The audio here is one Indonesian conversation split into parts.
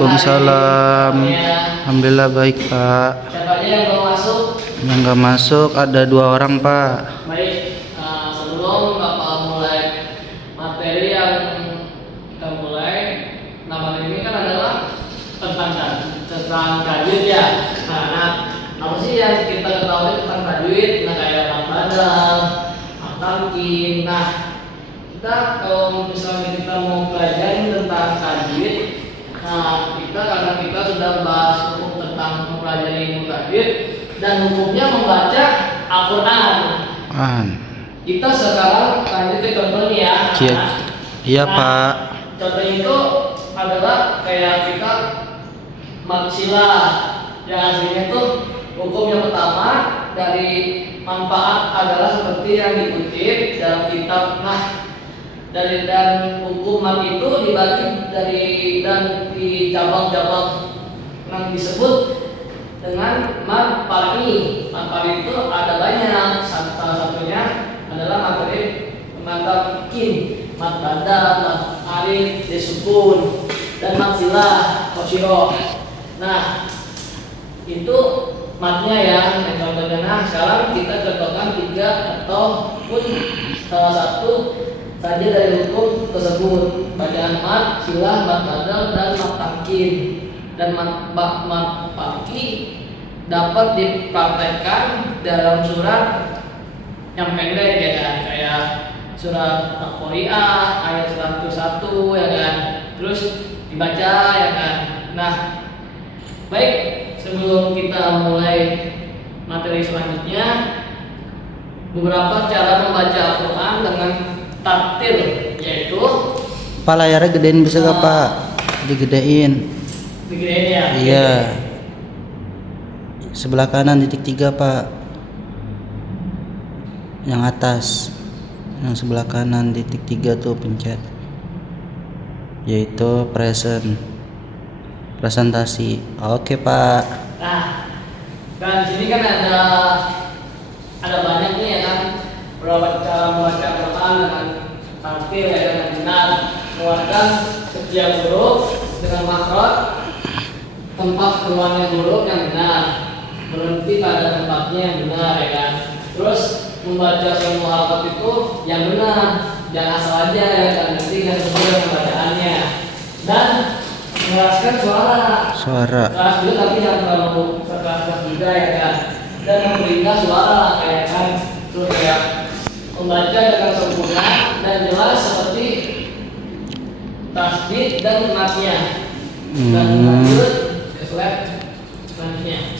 Waalaikumsalam. Alhamdulillah baik Pak. Siapa aja yang belum masuk? Yang nggak masuk ada 2 orang Pak. Baik, sebelum Bapak mulai materi yang kita mulai, nama ini kan adalah tentang tajwid ya. Nah, apa sih yang kita ketahui tentang tajwid? Nah, kayak badal, tamkin. Nah, kita kalau misalnya kita mau pelajari tentang tajwid, nah karena kita sudah bahas hukum tentang mempelajari ilmu tajwid dan hukumnya membaca Al-Quran. Kita sekarang lanjut ke contohnya ya. Iya Pak. Contoh itu adalah kayak kita maksilah yang aslinya itu hukum yang pertama dari manfaat adalah seperti yang dikutip dalam kitab. Nah, dan hukum mat itu dibagi dari dan di cabang-cabang yang disebut dengan mat fari. Mat fari itu ada banyak. Salah satunya adalah materi mat tamkin, mat badal, mat arif, disukun, dan mat silah, kosyiro. Nah, itu matnya ya. Contohnya. Nah, sekarang kita contohkan 3 ataupun salah satu saja dari hukum tersebut. Bacaan mat, silah, mat badal, dan mat tamkin. Dan mat faki dapat dipraktekkan dalam surat yang pendek ya kan, kayak surat Al-Qari'ah ayat 101 ya kan, terus dibaca ya kan. Nah, baik, sebelum kita mulai materi selanjutnya, beberapa cara membaca Al-Quran dengan tartil, yaitu Pak layarnya gedein bisa gak Pak? Digedein ya? Iya. Sebelah kanan titik 3 Pak. Yang atas. Yang sebelah kanan titik 3 tuh pencet. Yaitu presentasi. Oke Pak. Nah, dan sini kan ada banyak nih ya kan, beberapa cara membaca Al-Quran dengan tartil ya, dengan benar, mengeluarkan setiap huruf dengan makhraj, tempat keluarnya huruf yang benar, berhenti pada tempatnya yang benar ya kan. Terus membaca semua halaman itu yang benar, jangan asal aja ya kan, nanti kan sesuai pembacaannya. Dan mengeraskan suara keras juga, tapi jangan terlalu keras juga ya kan. Dan memberikan suara kayak kan, terus kayak membaca dengan sempurna dan jelas seperti tasbih dan matnya. Dan lanjut ke slide selanjutnya.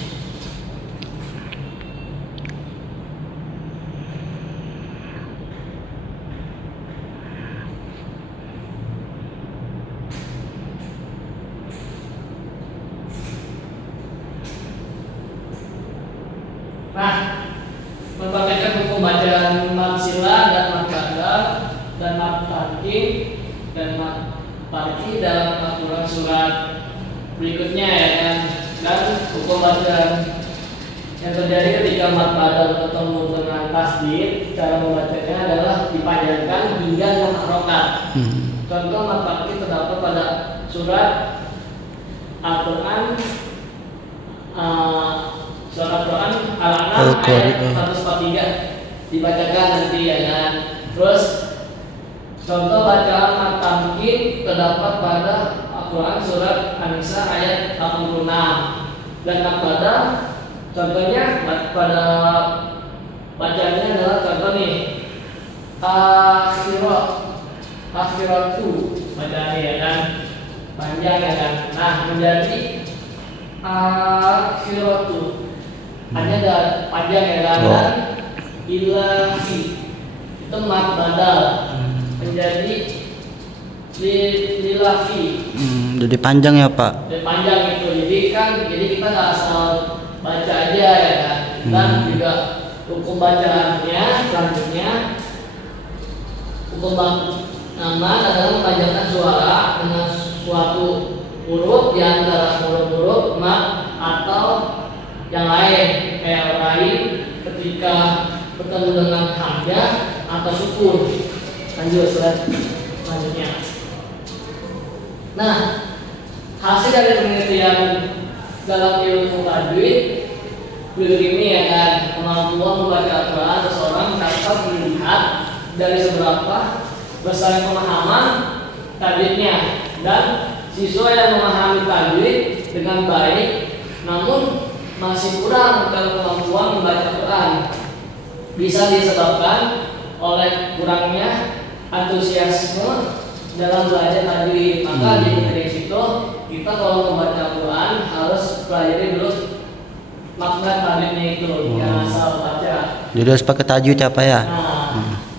Nah, mempraktekkan hukum bacaan mat silah dan mat badal dan mat tamkin dan mat faki dalam aturan surat berikutnya ya kan. Dan hukum bacaan yang terjadi ketika mat badal bertemu dengan tasdid, cara membacanya adalah dipanjangkan hingga 6 harokat. Contoh mat faki terdapat pada surat Al-Quran, surat Al-Quran Al-An'am ayat 143 dibacakan nanti ya kan. Terus contoh bacaan mat tamkin terdapat pada Al-Quran surat An-Nisa ayat 86. Dan mat badal contohnya pada bacaannya adalah contoh nih akhiratu bacaannya ya kan, panjang ya kan. Nah, menjadi akhiratu hanya ada panjang ya kan. Dan ilahi itu mat badal menjadi lilahi. Jadi panjang ya Pak. Jadi panjang itu. Jadi kita nggak asal baca aja ya kan. Dan juga hukum bacaannya selanjutnya, hukum nama adalah memanjangkan suara dengan suatu huruf di antara huruf-huruf mat atau yang lain, kayak lain ketika bertemu dengan hamzah atau sukun. Lanjut slide selanjutnya. Nah, hasil dari penelitian dalam ilmu tajwid begini ya kan, kemampuan membaca Al-Quran seseorang dapat melihat dari seberapa besar pemahaman tajwidnya, dan siswa yang memahami tajwid dengan baik namun masih kurang dalam kemampuan membaca Al-Quran bisa disebabkan oleh kurangnya antusiasme dalam belajar tajwid. Maka dari situ kita kalau membaca Al-Quran harus pelajari dulu makna tajwidnya itu, jangan asal baca. Jadi harus pakai tajwid apa ya?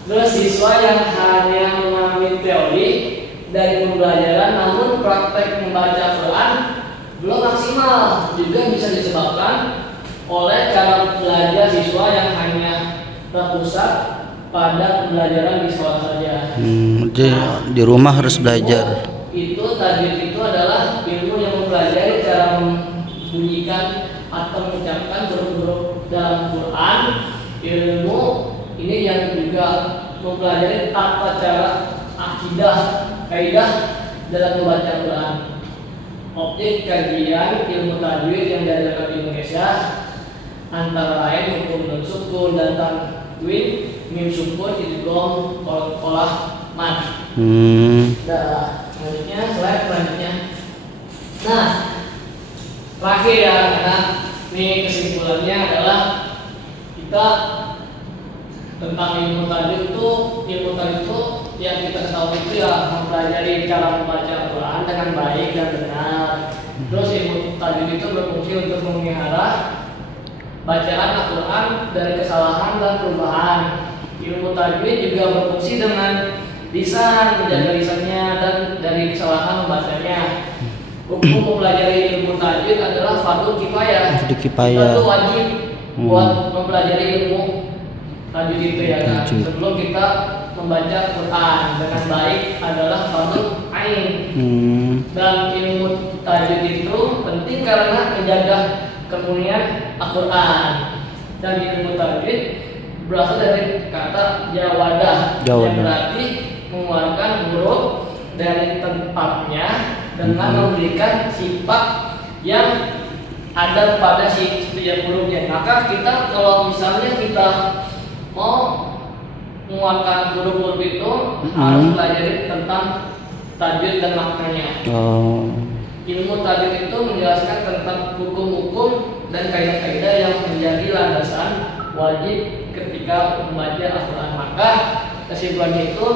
Terus siswa yang hanya memahami teori dari pembelajaran namun praktek membaca Al-Quran belum maksimal, juga bisa disebabkan oleh cara belajar siswa yang hanya terpusat pada pembelajaran di sekolah saja. Jadi di rumah harus belajar. Itu tajwid itu adalah ilmu yang mempelajari cara membunyikan atau mengucapkan huruf-huruf dalam Quran. Ilmu ini yang juga mempelajari tata cara akidah, kaidah dalam membaca Quran. Objek kajian ilmu tajwid yang diajarkan di Indonesia antara lain hukum nun sukun dan tanwin, mim sukun, idgham, qolah, mad. Nah, slide selanjutnya. Nah, terakhir ya, karena ini kesimpulannya adalah kita tentang ilmu tajwid itu yang kita tahu itu ya mempelajari cara membaca Al-Quran dengan baik dan benar. Terus ilmu tajwid itu berfungsi untuk memelihara bacaan Al-Quran dari kesalahan dan perubahan. Ilmu tajwid juga berfungsi dengan lisan, menjaga lisannya dan dari kesalahan membacanya. Hukum mempelajari ilmu tajwid adalah fardu kifayah. Kita tuh wajib buat mempelajari ilmu tajwid itu ya kan. Sebelum kita membaca Quran dengan baik adalah fardu ain. Dan ilmu tajwid itu penting karena menjaga kemuliaan Al-Quran. Dan ilmu tajwid berasal dari kata jawadah, yang berarti mengeluarkan huruf dari tempatnya dengan memberikan sifat yang ada pada setiap hurufnya. Maka kita kalau misalnya kita mau mengeluarkan huruf-huruf itu harus belajar tentang tajwid dan maknanya. Ilmu tajwid itu menjelaskan tentang hukum-hukum dan kaidah-kaidah yang menjadi landasan wajib ketika membaca Al-Quran. Maka kesimpulannya itu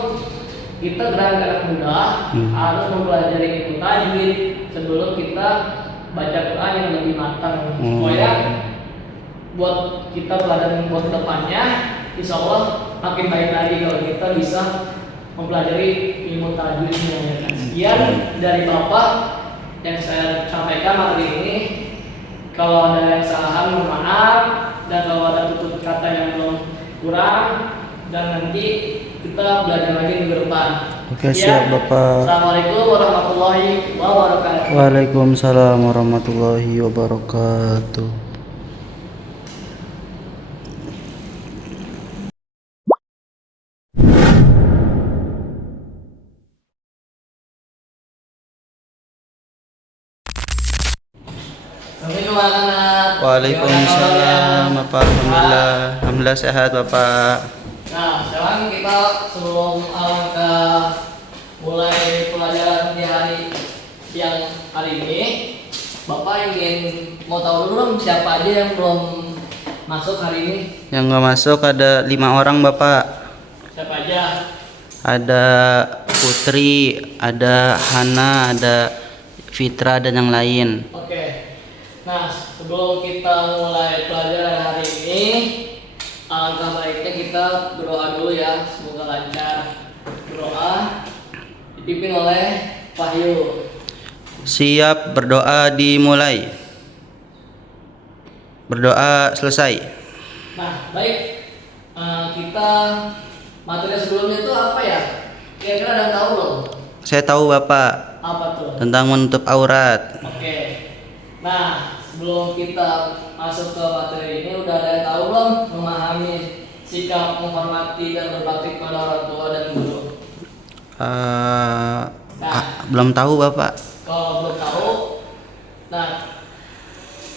kita anak muda harus mempelajari ilmu tajwid sebelum kita baca Quran yang lebih matang. Supaya buat kita pelajaran buat kedepannya, insya Allah makin baik lagi kalau kita bisa mempelajari ilmu tajwidnya. Sekian dari Bapak yang saya sampaikan materi ini. Kalau ada yang kesalahan mohon maaf, dan kalau ada tutur kata yang belum kurang, dan nanti kita belajar lagi minggu depan. Oke, siap Bapak. Assalamualaikum warahmatullahi wabarakatuh. Waalaikumsalam warahmatullahi wabarakatuh. Assalamualaikum anak-anak. Waalaikumsalam Bapak. Alhamdulillah sehat Bapak. Nah, sekarang kita sebelum mulai pelajaran di hari siang hari ini, Bapak ingin mau tahu dulu dong siapa aja yang belum masuk hari ini? Yang nggak masuk ada 5 orang Bapak. Siapa aja? Ada Putri, ada Hana, ada Fitra dan yang lain. Oke. Nah, sebelum kita mulai pelajaran hari ini, alangkah baiknya kita berdoa dulu ya, semoga lancar. Berdoa dipimpin oleh Wahyu. Siap, berdoa dimulai. Berdoa selesai. Nah, baik. Kita materi sebelumnya itu apa ya? Kira-kira ada yang tahu belum? Saya tahu Bapak. Apa tuh? Tentang menutup aurat. Oke. Nah, sebelum kita masuk ke materi ini, udah ada yang tahu belum memahami sikap menghormati dan berbakti kepada orang tua dan guru? Belum tahu Bapak. kalau belum tahu, nah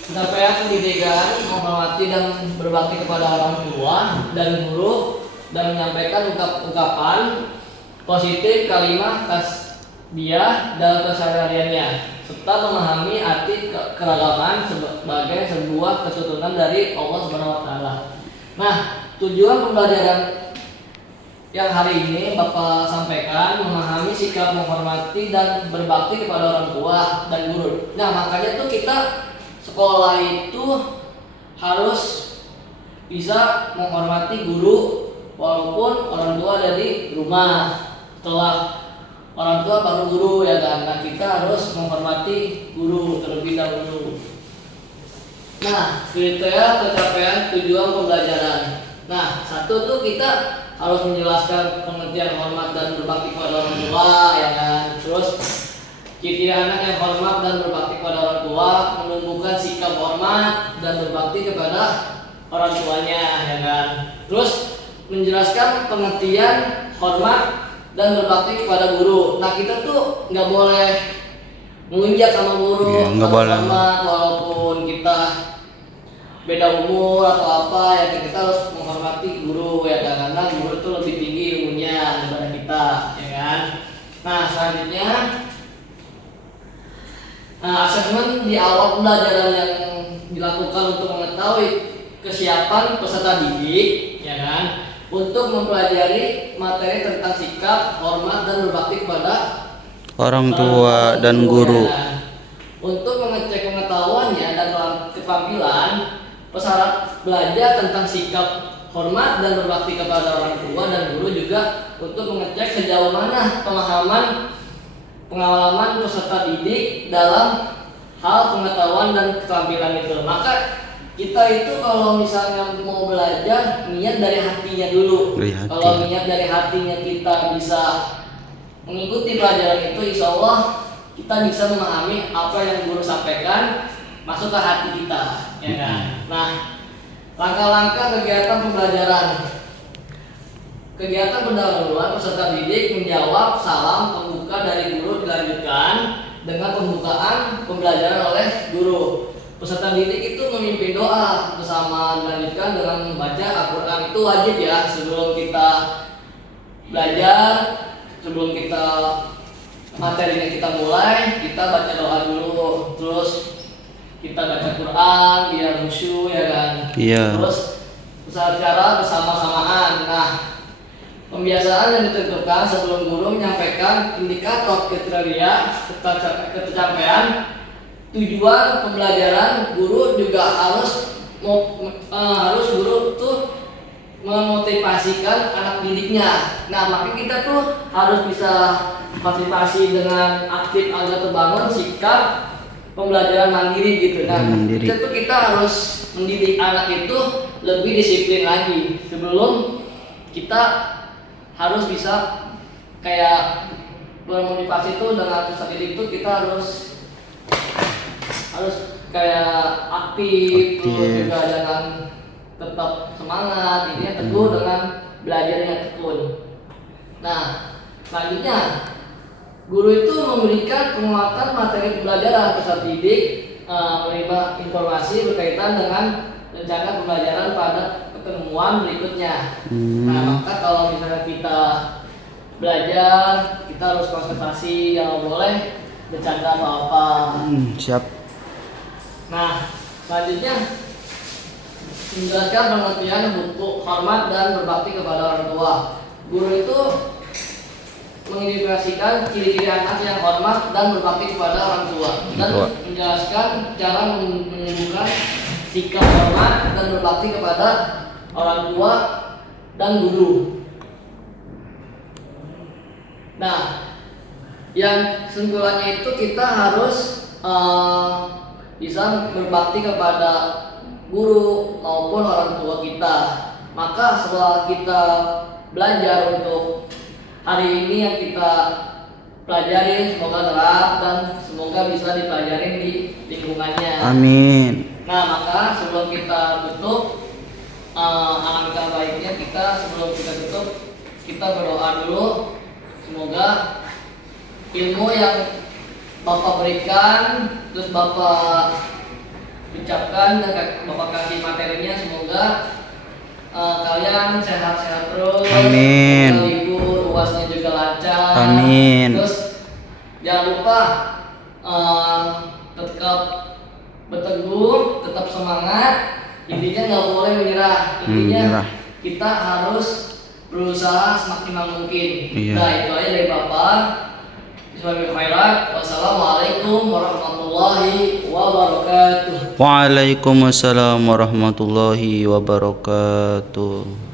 pencapaian pendidikan menghormati dan berbakti kepada orang tua dan guru dan menyampaikan ungkapan positif kalimat tasbih dalam kesehariannya serta memahami arti keragaman sebagai sebuah keturunan dari Allah Subhanahu wa taala. Nah, tujuan pembelajaran yang hari ini Bapak sampaikan memahami sikap menghormati dan berbakti kepada orang tua dan guru. Nah, makanya tuh kita sekolah itu harus bisa menghormati guru walaupun orang tua ada di rumah. Setelah orang tua baru guru ya kan. Nah, kita harus menghormati guru terlebih dahulu. Nah, kriteria pencapaian tujuan pembelajaran. Nah, satu tuh kita harus menjelaskan pengertian hormat dan berbakti kepada orang tua ya kan. Terus ciri anak yang hormat dan berbakti kepada orang tua menumbuhkan sikap hormat dan berbakti kepada orang tuanya ya kan. Terus menjelaskan pengertian hormat dan berbakti kepada guru. Nah, kita tuh nggak boleh menginjak sama guru, nggak boleh. Hormat walaupun kita beda umur atau apa ya, kita harus menghormati guru ya kan, karena guru itu lebih tinggi ilmunya daripada kita ya kan. Nah, selanjutnya asesmen di awal pembelajaran yang dilakukan untuk mengetahui kesiapan peserta didik ya kan, untuk mempelajari materi tentang sikap hormat dan berbakti kepada orang tua dan guru. Ya. Untuk mengecek pengetahuannya dan keterampilan peserta belajar tentang sikap hormat dan berbakti kepada orang tua dan guru, juga untuk mengecek sejauh mana pengalaman peserta didik dalam hal pengetahuan dan keterampilan itu. Maka kita itu kalau misalnya mau belajar, niat dari hatinya dulu. Kalau niat dari hatinya kita bisa mengikuti pelajaran itu, insya Allah kita bisa memahami apa yang guru sampaikan masuk ke hati kita ya kan. Nah, langkah-langkah kegiatan pembelajaran. Kegiatan pendahuluan peserta didik menjawab salam pembuka dari guru dilanjutkan dengan pembukaan pembelajaran oleh guru. Peserta didik itu memimpin doa bersama dilanjutkan dengan membaca Al-Quran. Itu wajib ya, sebelum kita belajar, sebelum kita materinya kita mulai, kita baca doa dulu. Terus kita baca Quran biar khusyuk ya kan. Iya. Terus secara bersama-samaan. Nah, pembiasaan yang ditentukan sebelum guru menyampaikan indikator kriteria ketercapaian tujuan pembelajaran. Guru juga harus guru tuh memotivasikan anak didiknya. Nah, maka kita tuh harus bisa motivasi dengan aktif agar terbangun sikap pembelajaran mandiri gitu. Nah, kita harus mendidik anak itu lebih disiplin lagi. Sebelum kita harus bisa kayak bermotivasi itu dengan peserta didik itu, kita harus kayak aktif. Terus juga jangan tetap semangat, ini teguh dengan belajar yang tekun. Nah, selanjutnya guru itu memberikan penguatan materi pembelajaran peserta didik, menerima informasi berkaitan dengan rencana pembelajaran pada pertemuan berikutnya. Nah, maka kalau misalnya kita belajar, kita harus konsentrasi, jangan boleh bercanda atau apa. Siap. Nah, selanjutnya menjelaskan pengertian bentuk hormat dan berbakti kepada orang tua. Guru itu mengindikasikan ciri-ciri anak yang hormat dan berbakti kepada orang tua, dan menjelaskan cara menunjukkan sikap hormat dan berbakti kepada orang tua dan guru. Nah, yang kesimpulannya itu kita harus bisa berbakti kepada guru maupun orang tua kita. Maka setelah kita belajar untuk hari ini yang kita pelajari, semoga terap dan semoga bisa dipelajari di lingkungannya. Amin. Nah, maka sebelum kita tutup, alangkah baiknya sebelum kita tutup, kita berdoa dulu. Semoga ilmu yang Bapak berikan, terus Bapak ucapkan dan Bapak kasih materinya, semoga kalian sehat-sehat terus. Amin. Semoga libur UASnya juga lancar. Amin. Terus jangan lupa tetap berteguh, tetap semangat. Intinya nggak boleh menyerah. Intinya menyerah. kita harus berusaha semaksimal mungkin. Iya. Nah, itu aja dari Bapak. Bismillahirrahmanirrahim. Wassalamualaikum warahmatullahi wabarakatuh. Waalaikumsalam warahmatullahi wabarakatuh.